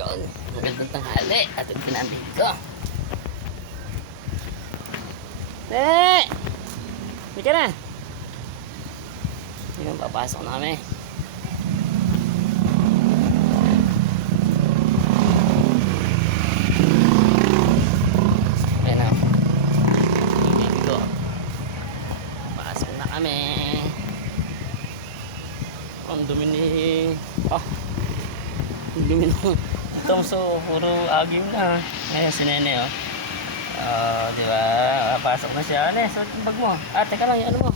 Yun, magandang tanghali. At ito pinamig ko. Hindi ka na. Yun, papasok na kami. Ayan na. Pinamig ko. Pasok na kami. Ang dumi ni... ang dumi na. Itong so, puro agim na. Ngayon si Nene, oh. Diba? Pasok na siya. Ano, so, bag mo. Teka lang, ano mo?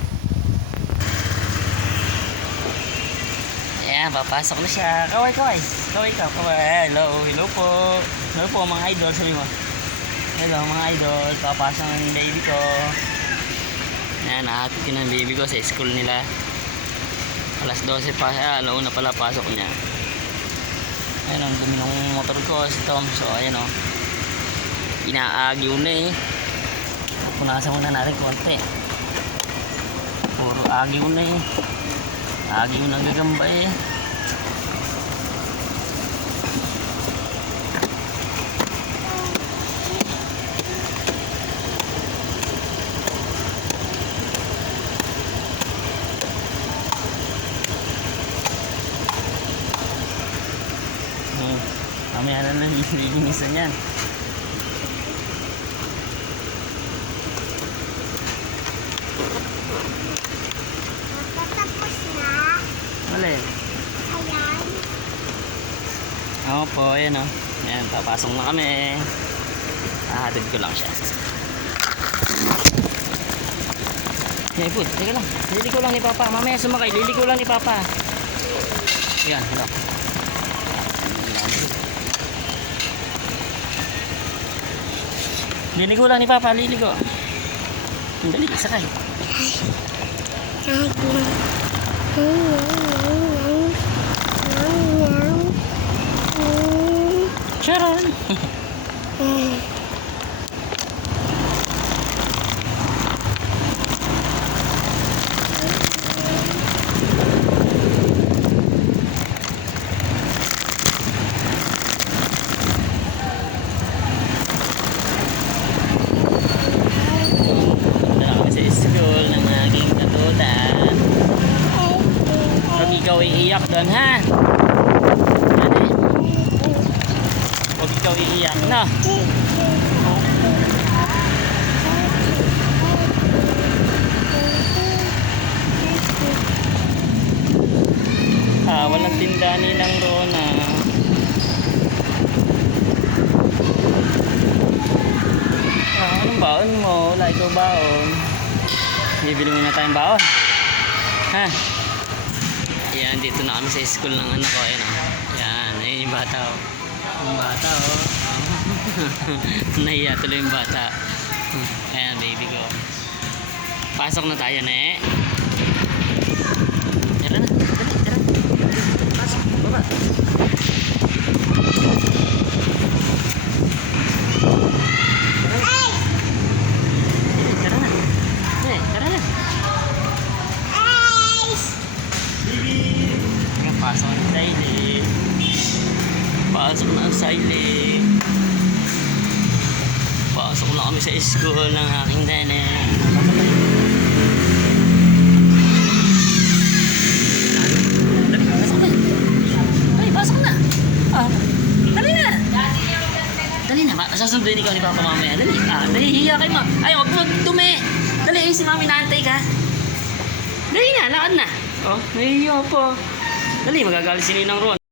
Ayan, papasok na siya. Kaway. Kaway ka. Hello, hello po. Hello po, mga idol. Sabi mo. Hello, mga idol. Papasok ng baby ko. Ayan, nahatid ko ng baby ko sa school nila. Alas 12 pa siya. Alauna pala pasok niya. Ayan o, dumi ng motor ko si Tom. So ayan o, inaagyo na eh. Punasan muna natin konti. Puro agyo na eh. Agyo na gagamba eh. Mamaya na lang ilinisan yan. Tapos na. Mali. Ayan. Oo po, ayan o. Ayan, papasok na kami. Hahatid ko lang siya. Yan po, teka lang. Liliko lang ni Papa. Mamaya sumakay, liliko lang ni Papa. Yan, hello. Liligo lang ni Papa, liligo. Dali, sakay. Sharon. Ikaw iiyak doon, ha? Ano? Huwag ikaw iiyak, no? Walang tinda nilang Rona. Anong baon mo? Wala ikaw baon. Bibili muna tayong baon. Ha? Yan, dito na kami sa school ng anak ko. Ayan o. Yan, ayun yung bata o. Yung bata o. Nahiya tuloy yung bata. Ayan, baby ko. Pasok na tayo, ne. Tara na, tara. Pasok, baba. Pasok na Siley. Pasok na Siley. Pasok na kami sa school ng aking nene. Pasok na. Ay, pasok na. Dali na. Dali na. Sasunduin ikaw ni Papa mamaya. Dali. Dali, hiya kayo ma. Ay, huwag mo dumi. Dali, si Mami naantay ka. Dali na, lakad na. Nahihiya pa. Dali, magagalit si Ninang Ron.